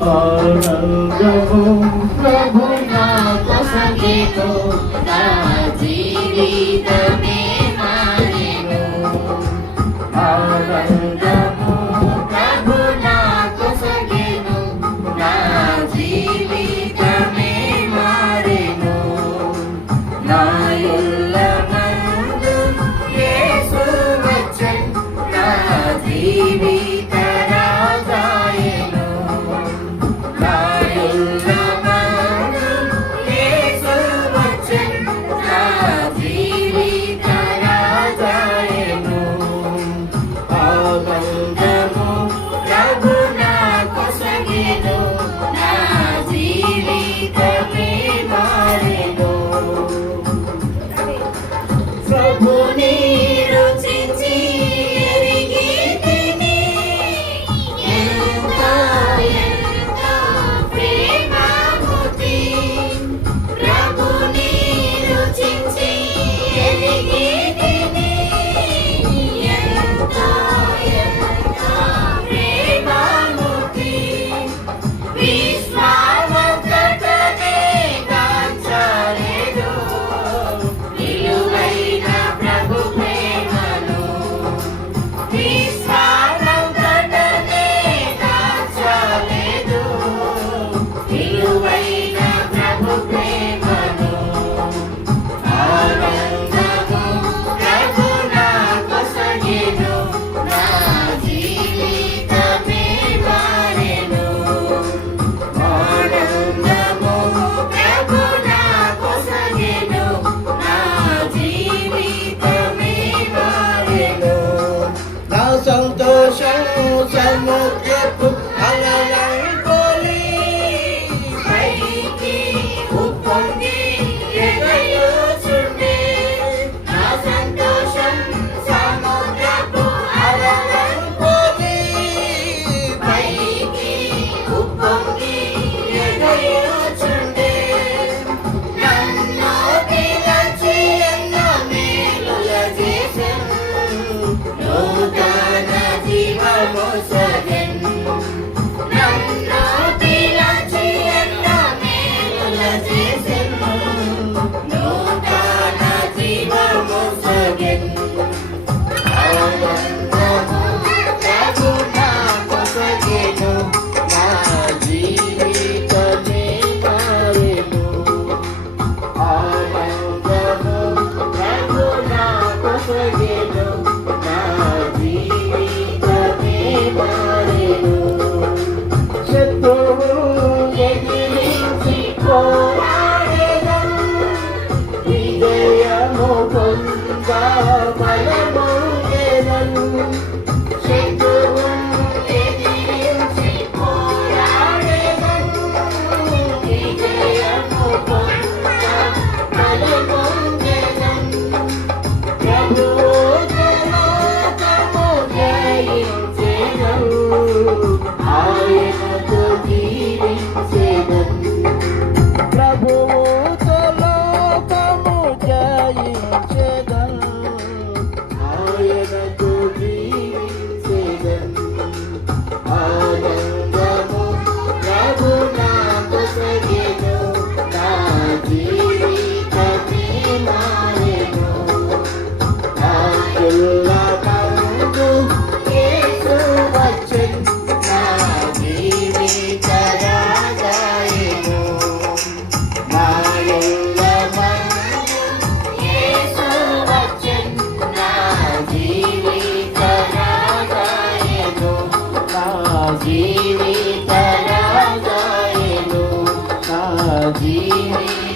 ఆనందము ప్రభు నాకొసగెను, నా జీవితమే మారెను. ఆనందము ప్రభు నాకొసగెను, నా జీవితమే మారెను. నా యుల్లమందు యేసు వచ్చెను, నా జీవిత రాజాయెను. నా యుల్లమందు యేసు వచ్చెను, నా జీవిత రాజాయెను. ఆనందము ప్రభు నాకొసగెను, నా జీవితమే మారెను. ప్రభుని రుచించి ఎరిగితిని, ఎంతో ఎంతో ప్రేమమూర్తి. ప్రభుని రుచించి ఎరిగితిని, ఎంతో ఎంతో ప్రేమమూర్తి. విశ్వాసంతటనే కాంచలేదు నిలువైన ప్రభు ప్రేమను. విశ్వాసంతటనే కాంచలేదు నిలువైన ప్రభు ప్రేమను. ఆనందము ప్రభు నాకొసగెను, నా జీవితమే మారెను. ఆనందము ప్రభు నాకొసగెను, నా జీవితమే మారెను. నా సంతోషము సముద్రపు అలలంకొలి, పైకి ఉప్పొంగి ఎగయుచుండే. నా సంతోషం సముద్రపు అలలంకొలి, పైకి ఉప్పొంగి ఎగయుచుండే. నన్ను పిలిచి ఎన్నో మేలుల చేసెను, నూతన జీవమొసగెను. నన్ను పిలిచి ఎన్నో మేలుల చేసెను, నూతన జీవమొసగెను. ఆనందము ప్రభు నాకొసగెను, నా జీవితమే మారెను. ఆనందము ప్రభు నాకొసగెను, నా జీవితమే మారెను. శత్రువు ఎదిరించి పోరాడెదను, విజయము పొంద బలమొందెదను. శత్రువు ఎదిరించి పోరాడెదను, విజయము పొంద బలమొందెదను. ప్రభువు జనకము జయించెదను, ఆయనతో జీవించెదను. ప్రభువు లోకము జయించెదను, ఆయనతో జీవించెదను. ఆనందము ప్రభు నాకొసగెను, నా జీవితమే మారెను. నా యుల్లమందు యేసు వచ్చెను, నా జీవిత రాజాయెను. నా యుల్లమందు యేసు వచ్చెను, నా జీవిత రాజాయెను. నా జీవిత రాజాయెను, నా జీవిత